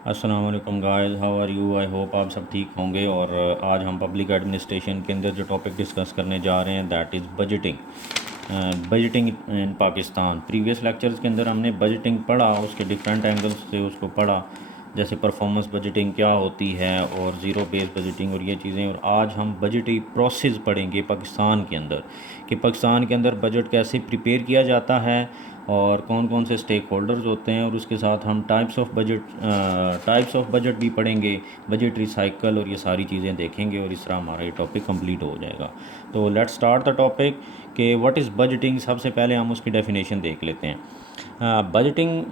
अस्सलाम वालेकुम guys, how are you. I hope आप सब ठीक होंगे। और आज हम पब्लिक एडमिनिस्ट्रेशन के अंदर जो टॉपिक डिस्कस करने जा रहे हैं that is budgeting. Budgeting in Pakistan. Previous lectures के अंदर हमने बजटिंग पढ़ा, उसके डिफरेंट एंगल्स से उसको पढ़ा, जैसे परफॉर्मेंस बजटिंग क्या होती है और ज़ीरो बेस बजटिंग और ये चीज़ें। और आज हम बजटी प्रोसेस पढ़ेंगे पाकिस्तान के अंदर, कि पाकिस्तान के अंदर बजट कैसे प्रिपेयर किया जाता है और कौन कौन से स्टेक होल्डर्स होते हैं। और उसके साथ हम टाइप्स ऑफ बजट भी पढ़ेंगे, बजट साइकिल और ये सारी चीज़ें देखेंगे। और इस तरह हमारा ये टॉपिक कंप्लीट हो जाएगा। तो लेट्स स्टार्ट द टॉपिक कि व्हाट इज़ बजटिंग। सबसे पहले हम उसकी डेफिनेशन देख लेते हैं। बजटिंग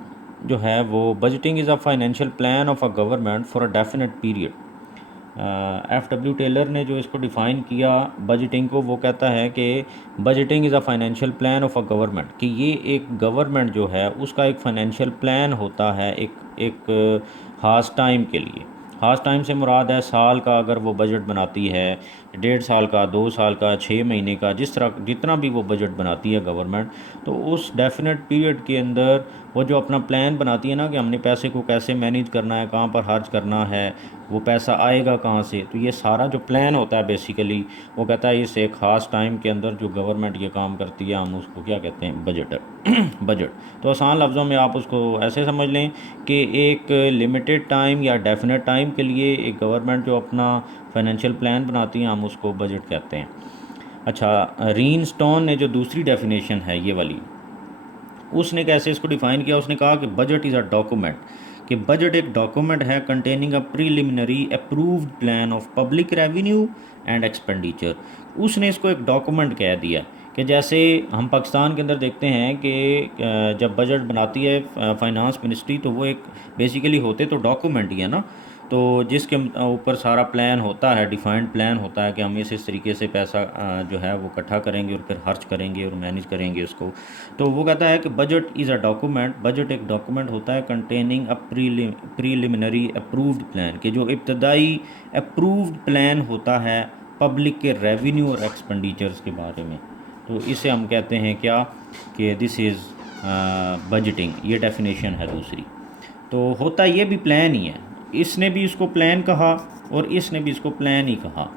जो है वो, budgeting is a financial plan of a government for a definite period. F W Taylor ने जो इसको डिफ़ाइन किया बजटिंग को, वो कहता है कि budgeting is a financial plan of a government, कि ये एक गवर्नमेंट जो है उसका एक फाइनेंशियल प्लान होता है एक एक ख़ास टाइम के लिए। ख़ास टाइम से मुराद है साल का, अगर वो बजट बनाती है 1.5 साल का, 2 साल का, 6 महीने का, जिस तरह जितना भी वो बजट बनाती है गवर्नमेंट, तो उस डेफिनेट पीरियड के अंदर वो जो अपना प्लान बनाती है ना, कि हमने पैसे को कैसे मैनेज करना है, कहाँ पर खर्च करना है, वो पैसा आएगा कहाँ से, तो ये सारा जो प्लान होता है बेसिकली, वो कहता है इस एक ख़ास टाइम के अंदर जो गवर्नमेंट ये काम करती है हम उसको क्या कहते हैं, बजट। बजट तो आसान लफ्ज़ों में आप उसको ऐसे समझ लें कि एक लिमिटेड टाइम या डेफिनेट टाइम के लिए एक गवर्नमेंट जो अपना फाइनेंशियल प्लान बनाती है हम उसको बजट कहते हैं। अच्छा, रीन स्टोन ने जो दूसरी डेफिनेशन है ये वाली, उसने कैसे इसको डिफ़ाइन किया। उसने कहा कि बजट इज़ अ डॉक्यूमेंट, कि बजट एक डॉक्यूमेंट है containing a preliminary approved plan of public revenue and expenditure. उसने इसको एक डॉक्यूमेंट कह दिया, कि जैसे हम पाकिस्तान के अंदर देखते हैं कि जब बजट बनाती है फाइनेंस मिनिस्ट्री, तो वो एक बेसिकली होते तो डॉक्यूमेंट ही है ना, तो जिसके ऊपर सारा प्लान होता है, डिफाइंड प्लान होता है कि हम इस तरीके से पैसा जो है वो इकट्ठा करेंगे और फिर खर्च करेंगे और मैनेज करेंगे उसको। तो वो कहता है कि budget is a document, budget एक डॉक्यूमेंट होता है containing a preliminary approved plan, कि जो इब्तदाई अप्रूव्ड प्लान होता है पब्लिक के रेवेन्यू और एक्सपेंडिचर्स के बारे में। तो इसे हम कहते हैं क्या, कि दिस इज़ बजटिंग। ये डेफिनेशन है दूसरी। तो होता ये भी प्लान ही है, इसने भी इसको प्लान कहा और इसने भी इसको प्लान ही कहा,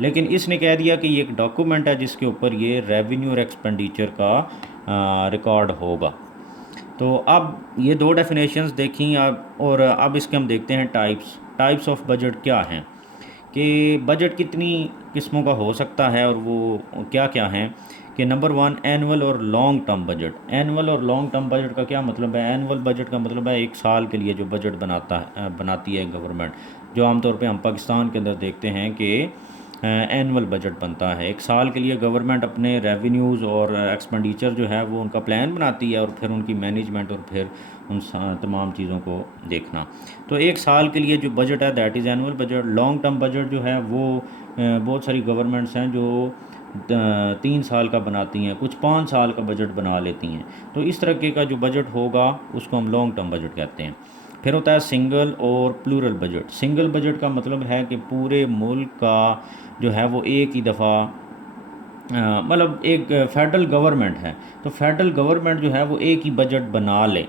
लेकिन इसने कह दिया कि ये एक डॉक्यूमेंट है जिसके ऊपर ये रेवेन्यू और एक्सपेंडिचर का रिकॉर्ड होगा। तो अब ये दो डेफिनेशंस देखी आप, और अब इसके हम देखते हैं टाइप्स ऑफ बजट क्या हैं, कि बजट कितनी किस्मों का हो सकता है और वो क्या क्या हैं। कि नंबर 1, एनुअल और लॉन्ग टर्म बजट। एनुअल और लॉन्ग टर्म बजट का क्या मतलब है। एनुअल बजट का मतलब है एक साल के लिए जो बजट बनाती है गवर्नमेंट, जो आमतौर पे हम पाकिस्तान के अंदर देखते हैं कि एनुअल बजट बनता है। एक साल के लिए गवर्नमेंट अपने रेवेन्यूज़ और एक्सपेंडिचर जो है वो उनका प्लान बनाती है और फिर उनकी मैनेजमेंट और फिर उन तमाम चीज़ों को देखना। तो एक साल के लिए जो बजट है that is annual budget. Long term budget जो है वो बहुत सारी गवर्नमेंट्स हैं जो 3 साल का बनाती हैं, कुछ 5 साल का बजट बना लेती हैं। तो इस तरह का जो बजट होगा उसको हम लॉन्ग टर्म बजट कहते हैं। फिर होता है सिंगल और प्लूरल बजट। सिंगल बजट का मतलब है कि पूरे मुल्क का जो है वो एक ही दफ़ा, मतलब एक फेडरल गवर्नमेंट है, तो फेडरल गवर्नमेंट जो है वो एक ही बजट बना ले,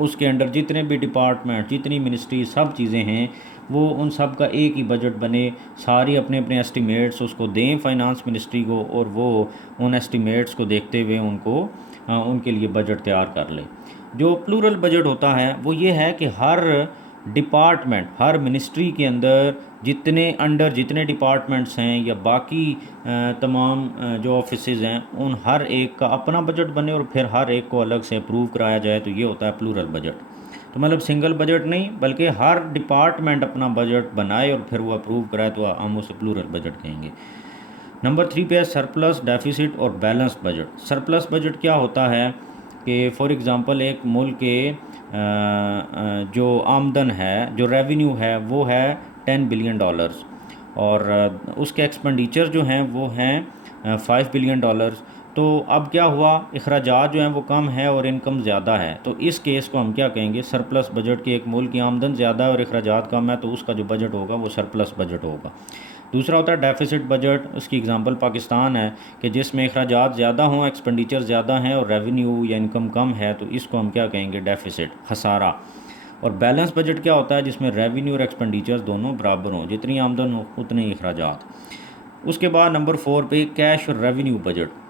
उसके अंडर जितने भी डिपार्टमेंट, जितनी मिनिस्ट्री, सब चीज़ें हैं, वो उन सब का एक ही बजट बने, सारी अपने अपने एस्टिमेट्स उसको दें फाइनेंस मिनिस्ट्री को, और वो उन एस्टिमेट्स को देखते हुए उनको उनके लिए बजट तैयार कर ले। जो प्लूरल बजट होता है वो ये है कि हर डिपार्टमेंट, हर मिनिस्ट्री के अंदर जितने डिपार्टमेंट्स हैं या बाकी तमाम जो ऑफिसेज हैं, उन हर एक का अपना बजट बने और फिर हर एक को अलग से अप्रूव कराया जाए, तो ये होता है प्लूरल बजट। तो मतलब सिंगल बजट नहीं, बल्कि हर डिपार्टमेंट अपना बजट बनाए और फिर वो अप्रूव कराए, तो हम उसे प्लूरल बजट कहेंगे। नंबर 3 पे है सरप्लस, डेफिसिट और बैलेंस बजट। सरप्लस बजट क्या होता है कि फॉर एग्ज़ाम्पल एक मुल्क के जो आमदन है, जो रेवेन्यू है, वो है $10 बिलियन, और उसके एक्सपेंडिचर जो हैं वो हैं $5 बिलियन। तो अब क्या हुआ, अखराजात जो हैं वो कम है और इनकम ज़्यादा है, तो इस केस को हम क्या कहेंगे, सरप्लस बजट। की एक मुल्क की आमदन ज़्यादा है और अखराजात कम है, तो उसका जो बजट होगा वो सरप्लस बजट होगा। दूसरा होता है डेफिसिट बजट। उसकी एग्जांपल पाकिस्तान है, कि जिसमें अखराजात ज़्यादा हों, एक्सपेंडिचर ज़्यादा हैं और रेवेन्यू या इनकम कम है, तो इसको हम क्या कहेंगे, डेफिसिट, खसारा। और बैलेंस बजट क्या होता है, जिसमें रेवेन्यू और एक्सपेंडिचर्स दोनों बराबर हों, जितनी आमदन हो उतने ही अखराजात। उसके बाद नंबर 4 पे कैश और रेवेन्यू बजट।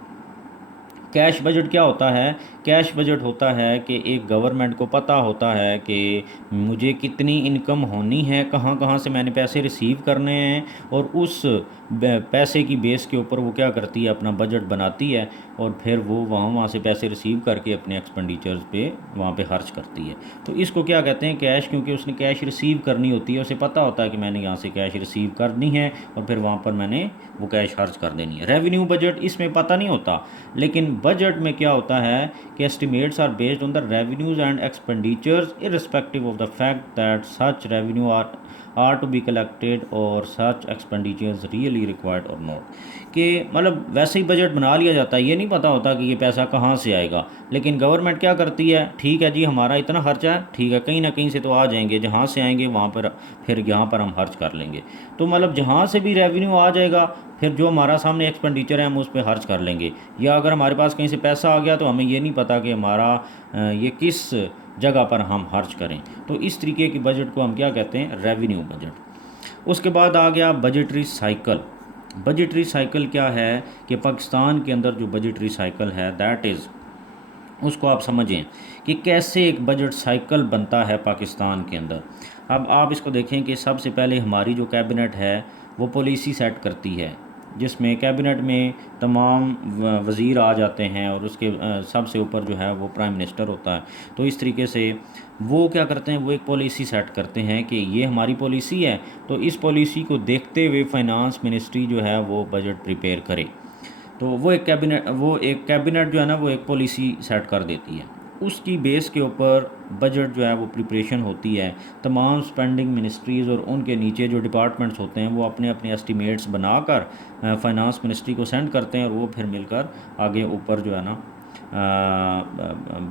कैश बजट क्या होता है? कैश बजट होता है कि एक गवर्नमेंट को पता होता है कि मुझे कितनी इनकम होनी है, कहाँ कहाँ से मैंने पैसे रिसीव करने हैं, और उस पैसे की बेस के ऊपर वो क्या करती है, अपना बजट बनाती है, और फिर वो वहाँ से पैसे रिसीव करके अपने एक्सपेंडिचर्स पे वहाँ पे खर्च करती है। तो इसको क्या कहते हैं? कैश, क्योंकि उसने कैश रिसीव करनी होती है, उसे पता होता है कि मैंने यहाँ से कैश रिसीव करनी है और फिर वहाँ पर मैंने वो कैश खर्च कर देनी है। रेवेन्यू बजट, इसमें पता नहीं होता, लेकिन बजट में क्या होता है कि estimates are based on the revenues and expenditures irrespective of the fact that such revenue are to be collected और सच एक्सपेंडिचर्स रियली रिक्वायर्ड और नॉट। कि मतलब वैसे ही बजट बना लिया जाता है, ये नहीं पता होता कि ये पैसा कहाँ से आएगा, लेकिन गवर्नमेंट क्या करती है, ठीक है जी हमारा इतना खर्चा है, ठीक है कहीं ना कहीं से तो आ जाएंगे, जहाँ से आएंगे वहाँ पर फिर यहाँ पर हम खर्च कर लेंगे। तो मतलब जहाँ से भी रेवेन्यू आ जाएगा, फिर जो हमारा सामने एक्सपेंडिचर है हम उस पर खर्च कर लेंगे। या अगर हमारे पास कहीं से पैसा आ गया तो हमें ये नहीं पता कि हमारा ये किस जगह पर हम खर्च करें। तो इस तरीके की बजट को हम क्या कहते हैं? Revenue budget. उसके बाद आ गया बजटरी साइकिल। बजटरी साइकिल क्या है कि पाकिस्तान के अंदर जो बजटरी साइकिल है, दैट इज़, उसको आप समझें कि कैसे एक बजट साइकिल बनता है पाकिस्तान के अंदर। अब आप इसको देखें कि सबसे पहले हमारी जो कैबिनेट है वो पॉलिसी सेट करती है, जिसमें कैबिनेट में तमाम वज़ीर आ जाते हैं, और उसके सबसे ऊपर जो है वो प्राइम मिनिस्टर होता है। तो इस तरीके से वो क्या करते हैं, वो एक पॉलिसी सेट करते हैं कि ये हमारी पॉलिसी है, तो इस पॉलिसी को देखते हुए फाइनेंस मिनिस्ट्री जो है वो बजट प्रिपेयर करे। तो वो एक कैबिनेट जो है ना, वो एक पॉलिसी सेट कर देती है, उसकी बेस के ऊपर बजट जो है वो प्रिपरेशन होती है। तमाम स्पेंडिंग मिनिस्ट्रीज़ और उनके नीचे जो डिपार्टमेंट्स होते हैं वो अपने अपने एस्टिमेट्स बनाकर फाइनेंस मिनिस्ट्री को सेंड करते हैं, और वो फिर मिलकर आगे ऊपर जो है ना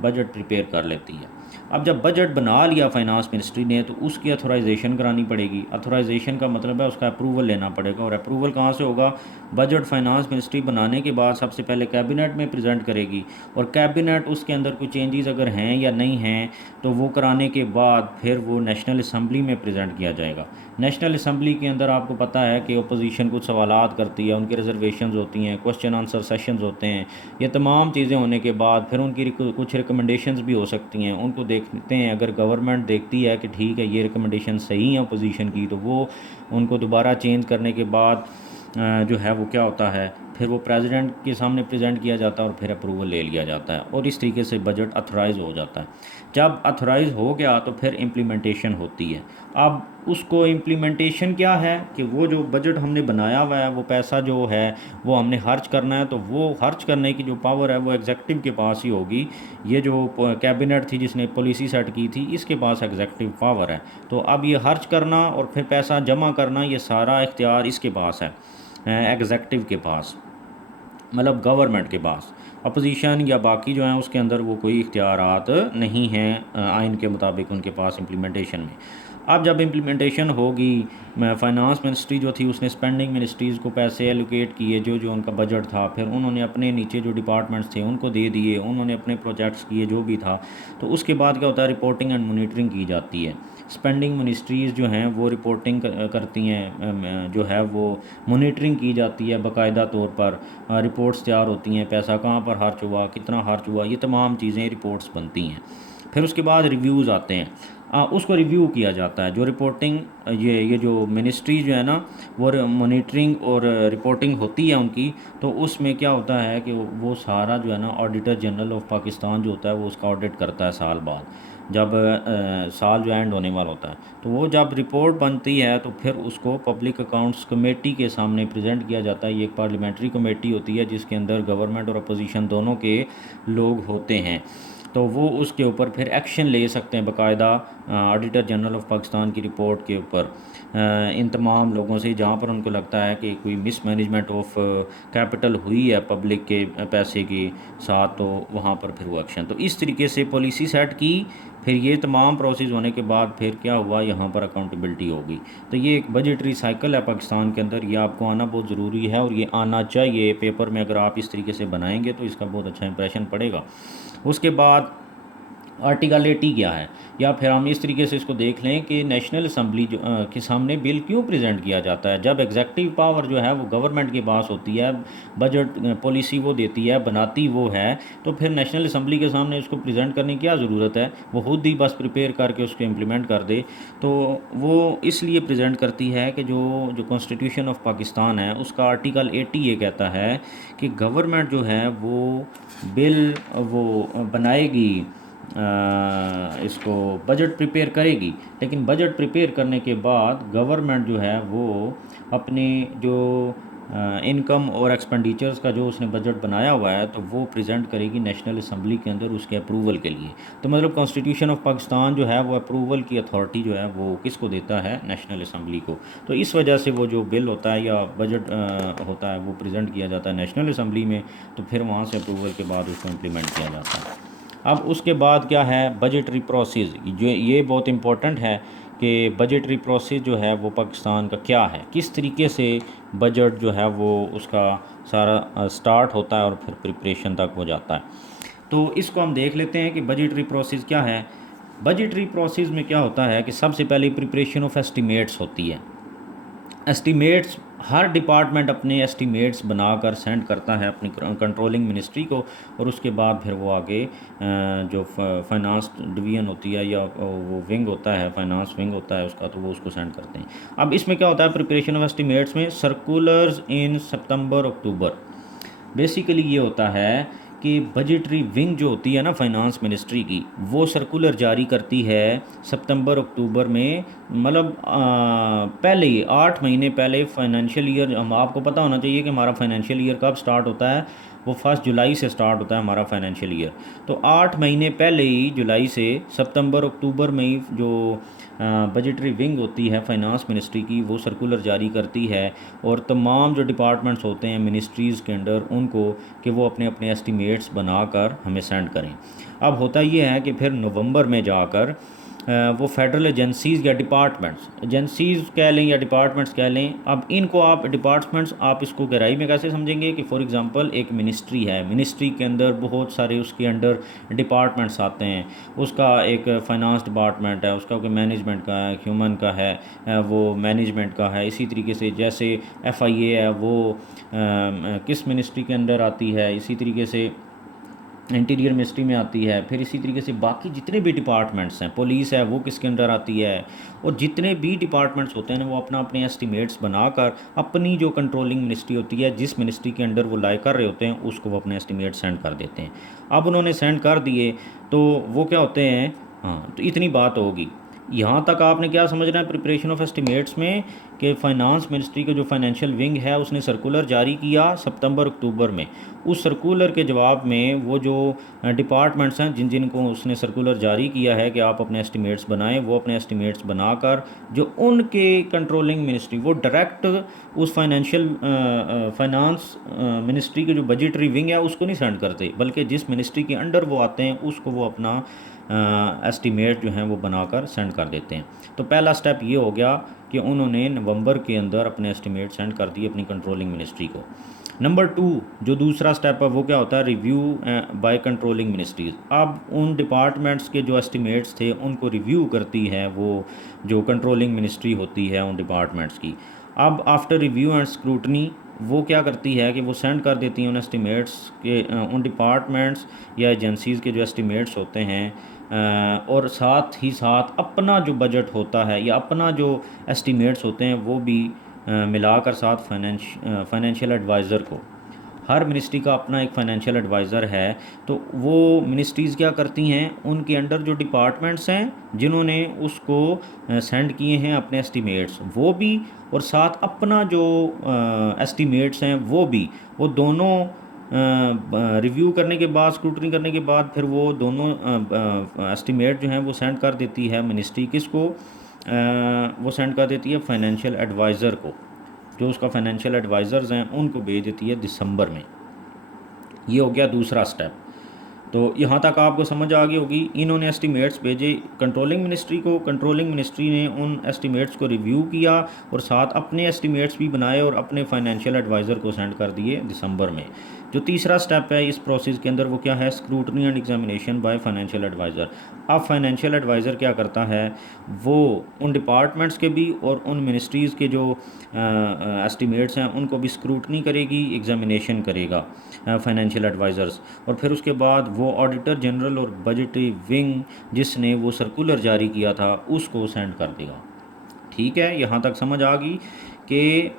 बजट प्रिपेयर कर लेती है। अब जब बजट बना लिया फाइनेंस मिनिस्ट्री ने, तो उसकी अथोराइजेशन करानी पड़ेगी। अथोराइजेशन का मतलब है उसका अप्रूवल लेना पड़ेगा, और अप्रूवल कहाँ से होगा? बजट फाइनेंस मिनिस्ट्री बनाने के बाद सबसे पहले कैबिनेट में प्रेजेंट करेगी, और कैबिनेट उसके अंदर कोई चेंजेस अगर हैं या नहीं हैं तो वो कराने के बाद फिर वो नेशनल असम्बली में प्रेजेंट किया जाएगा। नेशनल असम्बली के अंदर आपको पता है कि अपोजिशन कुछ सवालात करती है, उनकी रिजर्वेशंस होती हैं, क्वेश्चन आंसर सेशंस होते हैं। ये तमाम चीज़ें होने के बाद फिर उनकी कुछ रिकमेंडेशंस भी हो सकती हैं, उनको देखते हैं। अगर गवर्नमेंट देखती है कि ठीक है ये रिकमेंडेशन सही है अपोजिशन की, तो वो उनको दोबारा चेंज करने के बाद जो है वो क्या होता है, फिर वो प्रेसिडेंट के सामने प्रेजेंट किया जाता है, और फिर अप्रूवल ले लिया जाता है, और इस तरीके से बजट अथोराइज हो जाता है। जब अथोराइज हो गया तो फिर इम्प्लीमेंटेशन होती है। अब उसको इम्प्लीमेंटेशन क्या है कि वो जो बजट हमने बनाया हुआ है, वो पैसा जो है वो हमने खर्च करना है, तो वो खर्च करने की जो पावर है वो एग्जेक्टिव के पास ही होगी। ये जो कैबिनेट थी जिसने पॉलिसी सेट की थी, इसके पास एग्जेक्टिव पावर है। तो अब ये खर्च करना और फिर पैसा जमा करना, ये सारा इख्तियार इसके पास है, एग्जेक्टिव के पास, मतलब गवर्नमेंट के पास। अपोजिशन या बाकी जो हैं उसके अंदर वो कोई इख्तियारात नहीं हैं आइन के मुताबिक उनके पास इम्प्लीमेंटेशन में। अब जब इम्प्लीमेंटेशन होगी, फाइनेंस मिनिस्ट्री जो थी उसने स्पेंडिंग मिनिस्ट्रीज़ को पैसे एलोकेट किए, जो जो उनका बजट था, फिर उन्होंने अपने नीचे जो डिपार्टमेंट्स थे उनको दे दिए, उन्होंने अपने प्रोजेक्ट्स किए जो भी था। तो उसके बाद क्या होता है, रिपोर्टिंग एंड मोनिटरिंग की जाती है। स्पेंडिंग मिनिस्ट्रीज़ जो हैं वो रिपोर्टिंग करती हैं, जो है वो मोनिटरिंग की जाती है बाकायदा तौर पर। रिपोर्ट्स तैयार होती हैं, पैसा कहाँ पर खर्च हुआ, कितना खर्च हुआ, ये तमाम चीज़ें रिपोर्ट्स बनती हैं। फिर उसके बाद रिव्यूज़ आते हैं, उसको रिव्यू किया जाता है। जो रिपोर्टिंग ये जो मिनिस्ट्री जो है ना, वो मॉनिटरिंग और रिपोर्टिंग होती है उनकी, तो उसमें क्या होता है कि वो सारा जो है ना, ऑडिटर जनरल ऑफ पाकिस्तान जो होता है वो उसका ऑडिट करता है साल बाद, जब साल जो एंड होने वाला होता है। तो वो जब रिपोर्ट बनती है तो फिर उसको पब्लिक अकाउंट्स कमेटी के सामने प्रेजेंट किया जाता है। ये एक पार्लियामेंट्री कमेटी होती है जिसके अंदर गवर्नमेंट और अपोजिशन दोनों के लोग होते हैं। तो वो उसके ऊपर फिर एक्शन ले सकते हैं बाकायदा ऑडिटर जनरल ऑफ पाकिस्तान की रिपोर्ट के ऊपर, इन तमाम लोगों से जहाँ पर उनको लगता है कि कोई मिसमैनेजमेंट ऑफ कैपिटल हुई है पब्लिक के पैसे के साथ, तो वहाँ पर फिर वो एक्शन। तो इस तरीके से पॉलिसी सेट की, फिर ये तमाम प्रोसेस होने के बाद फिर क्या हुआ, यहाँ पर अकाउंटेबिलिटी होगी। तो ये एक बजटरी साइकिल है पाकिस्तान के अंदर, ये आपको आना बहुत ज़रूरी है, और ये आना चाहिए पेपर में। अगर आप इस तरीके से बनाएंगे तो इसका बहुत अच्छा इंप्रेशन पड़ेगा। उसके बाद आर्टिकल 80 क्या है, या फिर हम इस तरीके से इसको देख लें कि नेशनल असम्बली के सामने बिल क्यों प्रेजेंट किया जाता है। जब एग्जेक्टिव पावर जो है वो गवर्नमेंट के पास होती है, बजट पॉलिसी वो देती है, बनाती वो है, तो फिर नेशनल असम्बली के सामने उसको प्रेजेंट करने की क्या ज़रूरत है, वो खुद ही बस प्रिपेयर करके उसको इम्प्लीमेंट कर दे। तो वो इसलिए प्रेजेंट करती है कि जो जो कॉन्स्टिट्यूशन ऑफ पाकिस्तान है उसका आर्टिकल 80 ये कहता है कि गवर्नमेंट जो है वो बिल वो बनाएगी, इसको बजट प्रिपेयर करेगी, लेकिन बजट प्रिपेयर करने के बाद गवर्नमेंट जो है वो अपने जो इनकम और एक्सपेंडिचर्स का जो उसने बजट बनाया हुआ है तो वो प्रेजेंट करेगी नेशनल असम्बली के अंदर उसके अप्रूवल के लिए। तो मतलब कॉन्स्टिट्यूशन ऑफ पाकिस्तान जो है वो अप्रूवल की अथॉरिटी जो है वो किसको देता है, नेशनल असम्बली को। तो इस वजह से वो जो बिल होता है या बजट होता है वो प्रेजेंट किया जाता है नेशनल असम्बली में, तो फिर वहाँ से अप्रूवल के बाद उसको इम्प्लीमेंट किया जाता है। अब उसके बाद क्या है, बजटरी प्रोसेस, जो ये बहुत इम्पोर्टेंट है कि बजटरी प्रोसेस जो है वो पाकिस्तान का क्या है, किस तरीके से बजट जो है वो उसका सारा स्टार्ट होता है और फिर प्रिपरेशन तक हो जाता है। तो इसको हम देख लेते हैं कि बजटरी प्रोसेस क्या है। बजटरी प्रोसेस में क्या होता है कि सबसे पहले प्रिपरेशन ऑफ एस्टीमेट्स होती है। एस्टीमेट्स, हर डिपार्टमेंट अपने एस्टीमेट्स बनाकर सेंड करता है अपनी कंट्रोलिंग मिनिस्ट्री को, और उसके बाद फिर वो आगे जो फाइनेंस डिवीजन होती है या वो विंग होता है, फाइनेंस विंग होता है उसका, तो वो उसको सेंड करते हैं। अब इसमें क्या होता है प्रिपरेशन ऑफ एस्टीमेट्स में, सर्कुलर्स इन सितंबर अक्टूबर। बेसिकली ये होता है कि बजटरी विंग जो होती है ना फाइनेंस मिनिस्ट्री की, वो सर्कुलर जारी करती है सितंबर अक्टूबर में, मतलब पहले ही 8 महीने पहले फाइनेंशियल ईयर, हम आपको पता होना चाहिए कि हमारा फाइनेंशियल ईयर कब स्टार्ट होता है, वो 1 जुलाई से स्टार्ट होता है हमारा फाइनेंशियल ईयर। तो 8 महीने पहले ही, जुलाई से सितंबर अक्टूबर में ही जो बजटरी विंग होती है फाइनेंस मिनिस्ट्री की, वो सर्कुलर जारी करती है और तमाम जो डिपार्टमेंट्स होते हैं मिनिस्ट्रीज़ के अंडर उनको, कि वो अपने अपने एस्टीमेट्स बनाकर हमें सेंड करें। अब होता ये है कि फिर नवंबर में जाकर वो फेडरल एजेंसीज़ या डिपार्टमेंट्स, एजेंसीज़ कह लें या डिपार्टमेंट्स कह लें, अब इनको आप डिपार्टमेंट्स, आप इसको गहराई में कैसे समझेंगे कि फॉर एग्जांपल एक मिनिस्ट्री है, मिनिस्ट्री के अंदर बहुत सारे उसके अंडर डिपार्टमेंट्स आते हैं। उसका एक फाइनेंस डिपार्टमेंट है, उसका कोई मैनेजमेंट का है, ह्यूमन का है, वो मैनेजमेंट का है। इसी तरीके से जैसे FIA है वो किस मिनिस्ट्री के अंडर आती है, इसी तरीके से इंटीरियर मिनिस्ट्री में आती है। फिर इसी तरीके से बाकी जितने भी डिपार्टमेंट्स हैं, पुलिस है वो किसके अंडर आती है, और जितने भी डिपार्टमेंट्स होते हैं वो अपना अपने एस्टीमेट्स बनाकर अपनी जो कंट्रोलिंग मिनिस्ट्री होती है, जिस मिनिस्ट्री के अंडर वो लाई कर रहे होते हैं, उसको वो अपने एस्टीमेट सेंड कर देते हैं। अब उन्होंने सेंड कर दिए तो वो क्या होते हैं, हाँ, तो इतनी बात होगी। यहाँ तक आपने क्या समझना है प्रिपरेशन ऑफ एस्टीमेट्स में, कि फाइनेंस मिनिस्ट्री का जो फाइनेंशियल विंग है उसने सर्कुलर जारी किया सितंबर अक्टूबर में। उस सर्कुलर के जवाब में वो जो डिपार्टमेंट्स हैं जिन जिन को उसने सर्कुलर जारी किया है कि आप अपने एस्टीमेट्स बनाएं, वो अपने एस्टीमेट्स बनाकर जो उनके कंट्रोलिंग मिनिस्ट्री, वो डायरेक्ट उस फाइनेंस मिनिस्ट्री के जो बजटरी विंग है उसको नहीं सेंड करते, बल्कि जिस मिनिस्ट्री के अंडर वो आते हैं उसको वो अपना एस्टीमेट जो हैं वो बनाकर सेंड कर देते हैं। तो पहला स्टेप ये हो गया कि उन्होंने नवंबर के अंदर अपने एस्टीमेट सेंड कर दिए अपनी कंट्रोलिंग मिनिस्ट्री को। नंबर 2 जो दूसरा स्टेप है वो क्या होता है, रिव्यू बाय कंट्रोलिंग मिनिस्ट्रीज़। अब उन डिपार्टमेंट्स के जो एस्टीमेट्स थे उनको रिव्यू करती है वो जो कंट्रोलिंग मिनिस्ट्री होती है उन डिपार्टमेंट्स की। अब आफ्टर रिव्यू एंड स्क्रूटनी वो क्या करती है कि वो सेंड कर देती हैं उन एस्टीमेट्स के उन डिपार्टमेंट्स या एजेंसीज़ के जो एस्टीमेट्स होते हैं, और साथ ही साथ अपना जो बजट होता है या अपना जो एस्टीमेट्स होते हैं वो भी मिलाकर साथ फाइनेंशियल एडवाइज़र को। हर मिनिस्ट्री का अपना एक फाइनेंशियल एडवाइज़र है। तो वो मिनिस्ट्रीज़ क्या करती हैं, उनके अंडर जो डिपार्टमेंट्स हैं जिन्होंने उसको सेंड किए हैं अपने एस्टीमेट्स, वो भी, और साथ अपना जो एस्टीमेट्स हैं वो भी, वो दोनों रिव्यू करने के बाद, स्क्रूटनी करने के बाद, फिर वो दोनों एस्टीमेट जो हैं वो सेंड कर देती है मिनिस्ट्री किसको, वो सेंड कर देती है फाइनेंशियल एडवाइज़र को। जो उसका फाइनेंशियल एडवाइज़र्स हैं उनको भेज देती है दिसंबर में। ये हो गया दूसरा स्टेप। तो यहाँ तक आपको समझ आ गई होगी। इन्होंने एस्टिमेट्स भेजे कंट्रोलिंग मिनिस्ट्री को, कंट्रोलिंग मिनिस्ट्री ने उन एस्टिमेट्स को रिव्यू किया और साथ अपने एस्टिमेट्स भी बनाए और अपने फाइनेंशियल एडवाइज़र को सेंड कर दिए दिसंबर में। जो तीसरा स्टेप है इस प्रोसेस के अंदर वो क्या है, scrutiny and examination by financial adviser. अब फाइनेंशियल एडवाइज़र क्या करता है, वो उन डिपार्टमेंट्स के भी और उन मिनिस्ट्रीज़ के जो एस्टिमेट्स हैं उनको भी स्क्रूटनी करेगी, एग्जामिनेशन करेगा फाइनेंशियल एडवाइज़र्स। और फिर उसके बाद वो ऑडिटर जनरल और बजटरी विंग जिसने वो सर्कुलर जारी किया था उसको सेंड कर देगा। ठीक है, यहाँ तक समझ आ गई कि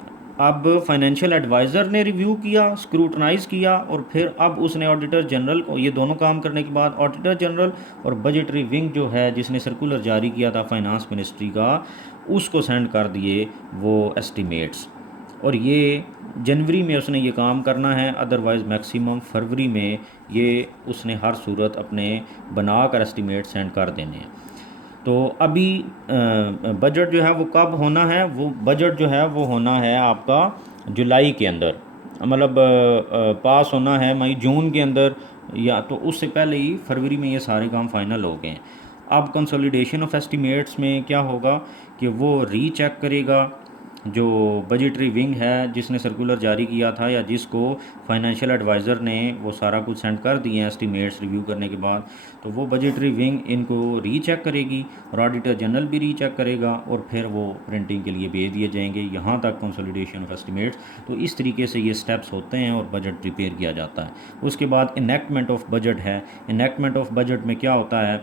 अब फाइनेंशियल एडवाइज़र ने रिव्यू किया, स्क्रूटनाइज़ किया और फिर अब उसने ऑडिटर जनरल को, ये दोनों काम करने के बाद ऑडिटर जनरल और बजटरी विंग जो है जिसने सर्कुलर जारी किया था फाइनेंस मिनिस्ट्री का, उसको सेंड कर दिए वो एस्टिमेट्स। और ये जनवरी में उसने ये काम करना है, अदरवाइज़ मैक्सिमम फरवरी में ये उसने हर सूरत अपने बना कर एस्टिमेट सेंड कर देने हैं। तो अभी बजट जो है वो कब होना है, वो बजट जो है वो होना है आपका जुलाई के अंदर, मतलब पास होना है मई जून के अंदर, या तो उससे पहले ही फरवरी में ये सारे काम फाइनल हो गए हैं। अब कंसोलिडेशन ऑफ एस्टिमेट्स में क्या होगा कि वो रीचेक करेगा जो बजटरी विंग है जिसने सर्कुलर जारी किया था या जिसको फाइनेंशियल एडवाइज़र ने वो सारा कुछ सेंड कर दिए हैं एस्टिमेट्स रिव्यू करने के बाद, तो वो बजटरी विंग इनको रीचेक करेगी और ऑडिटर जनरल भी रीचेक करेगा और फिर वो प्रिंटिंग के लिए भेज दिए जाएंगे। यहाँ तक कंसोलिडेशन ऑफ एस्टिमेट्स। तो इस तरीके से ये स्टेप्स होते हैं और बजट प्रिपेयर किया जाता है। उसके बाद इनेक्टमेंट ऑफ बजट है। इनेक्टमेंट ऑफ बजट में क्या होता है,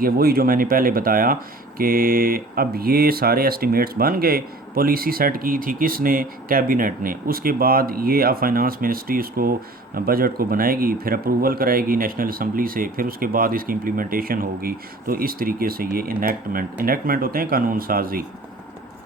ये वही जो मैंने पहले बताया कि अब ये सारे एस्टिमेट्स बन गए, पॉलिसी सेट की थी किसने, कैबिनेट ने। उसके बाद ये अब फाइनेंस मिनिस्ट्री उसको बजट को बनाएगी, फिर अप्रूवल कराएगी नेशनल असम्बली से, फिर उसके बाद इसकी इम्प्लीमेंटेशन होगी। तो इस तरीके से ये इनेक्टमेंट होते हैं कानून साजी।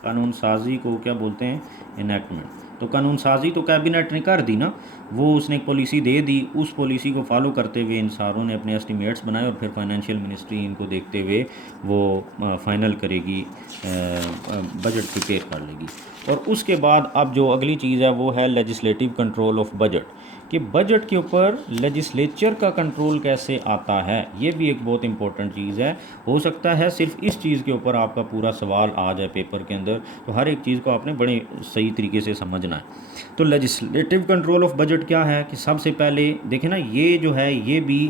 कानून साजी को क्या बोलते हैं, इनेक्टमेंट। तो कानून साजी तो कैबिनेट ने कर दी ना, वो उसने एक पॉलिसी दे दी, उस पॉलिसी को फॉलो करते हुए इन सारों ने अपने एस्टिमेट्स बनाए और फिर फाइनेंशियल मिनिस्ट्री इनको देखते हुए वो फाइनल करेगी, बजट प्रिपेयर कर लेगी। और उसके बाद अब जो अगली चीज़ है वो है लेजिस्लेटिव कंट्रोल ऑफ बजट, कि बजट के ऊपर लेजिस्लेचर का कंट्रोल कैसे आता है। ये भी एक बहुत इंपॉर्टेंट चीज़ है। हो सकता है सिर्फ इस चीज़ के ऊपर आपका पूरा सवाल आ जाए पेपर के अंदर, तो हर एक चीज़ को आपने बड़े सही तरीके से समझना है। तो लेजिस्लेटिव कंट्रोल ऑफ बजट क्या है कि सबसे पहले देखें ना, ये जो है ये भी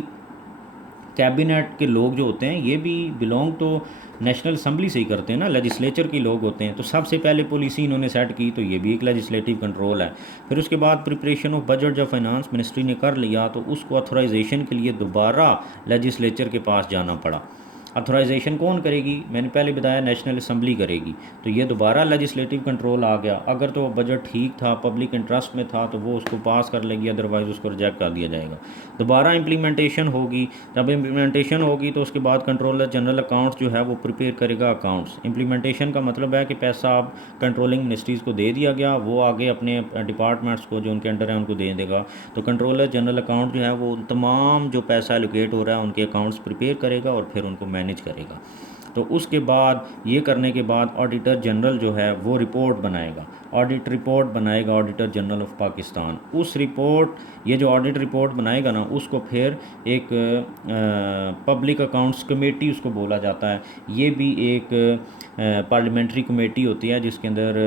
कैबिनेट के लोग जो होते हैं ये भी बिलोंग तो नेशनल असम्बली से ही करते हैं ना, लेजिस्लेचर के लोग होते हैं। तो सबसे पहले पॉलिसी इन्होंने सेट की, तो ये भी एक लेजिस्लेटिव कंट्रोल है। फिर उसके बाद प्रिपरेशन ऑफ बजट जब फाइनेंस मिनिस्ट्री ने कर लिया तो उसको अथोराइजेशन के लिए दोबारा लेजिस्लेचर के पास जाना पड़ा। अथोराइजेशन कौन करेगी, मैंने पहले बताया नेशनल असम्बली करेगी। तो ये दोबारा लेजिस्लेटिव कंट्रोल आ गया। अगर तो बजट ठीक था, पब्लिक इंटरेस्ट में था, तो वो उसको पास कर लेगी, अदरवाइज़ उसको रिजेक्ट कर दिया जाएगा। दोबारा इम्प्लीमेंटेशन होगी। जब इम्प्लीमेंटेशन होगी तो उसके बाद कंट्रोलर जनरल अकाउंट्स जो है वो प्रिपेयर करेगा अकाउंट्स। इम्प्लीमेंटेशन का मतलब है कि पैसा अब कंट्रोलिंग मिनिस्ट्रीज़ को दे दिया गया, वो आगे अपने डिपार्टमेंट्स को जो उनके अंडर है उनको दे देगा। तो कंट्रोलर जनरल अकाउंट जो है वो तमाम जो पैसा एलोकेट हो रहा है उनके अकाउंट्स प्रिपेयर करेगा और फिर उनको मैनेज करेगा। तो उसके बाद ये करने के बाद ऑडिटर जनरल जो है वो रिपोर्ट बनाएगा, ऑडिट रिपोर्ट बनाएगा ऑडिटर जनरल ऑफ पाकिस्तान। उस रिपोर्ट, ये जो ऑडिट रिपोर्ट बनाएगा ना, उसको फिर एक पब्लिक अकाउंट्स कमेटी उसको बोला जाता है। ये भी एक पार्लियामेंट्री कमेटी होती है जिसके अंदर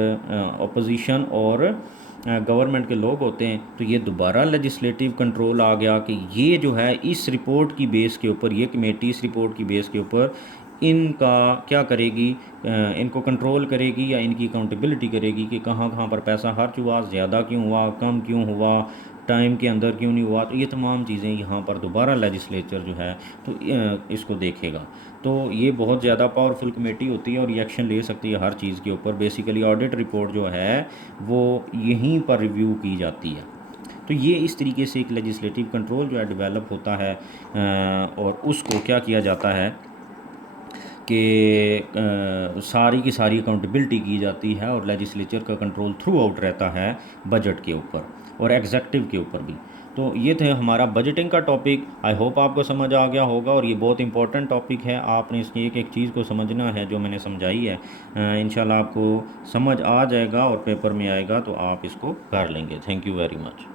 अपोजिशन और गवर्नमेंट के लोग होते हैं। तो ये दोबारा लेजिस्लेटिव कंट्रोल आ गया कि ये जो है इस रिपोर्ट की बेस के ऊपर, ये कमेटी इस रिपोर्ट की बेस के ऊपर इनका क्या करेगी, इनको कंट्रोल करेगी या इनकी अकाउंटेबिलिटी करेगी कि कहाँ कहाँ पर पैसा खर्च हुआ, ज़्यादा क्यों हुआ, कम क्यों हुआ, टाइम के अंदर क्यों नहीं हुआ। तो ये तमाम चीज़ें यहाँ पर दोबारा लेजिस्लेचर जो है तो इसको देखेगा। तो ये बहुत ज़्यादा पावरफुल कमेटी होती है और ये एक्शन ले सकती है हर चीज़ के ऊपर। बेसिकली ऑडिट रिपोर्ट जो है वो यहीं पर रिव्यू की जाती है। तो ये इस तरीके से एक लेजिस्लेटिव कंट्रोल जो है डेवलप होता है और उसको क्या किया जाता है कि सारी की सारी अकाउंटेबिलिटी की जाती है और लेजिस्लेचर का कंट्रोल थ्रू आउट रहता है बजट के ऊपर और एग्जेक्टिव के ऊपर भी। तो ये थे हमारा बजटिंग का टॉपिक। आई होप आपको समझ आ गया होगा और ये बहुत इंपॉर्टेंट टॉपिक है। आपने इसकी एक एक चीज़ को समझना है जो मैंने समझाई है। इंशाल्लाह आपको समझ आ जाएगा और पेपर में आएगा तो आप इसको कर लेंगे। Thank you very much.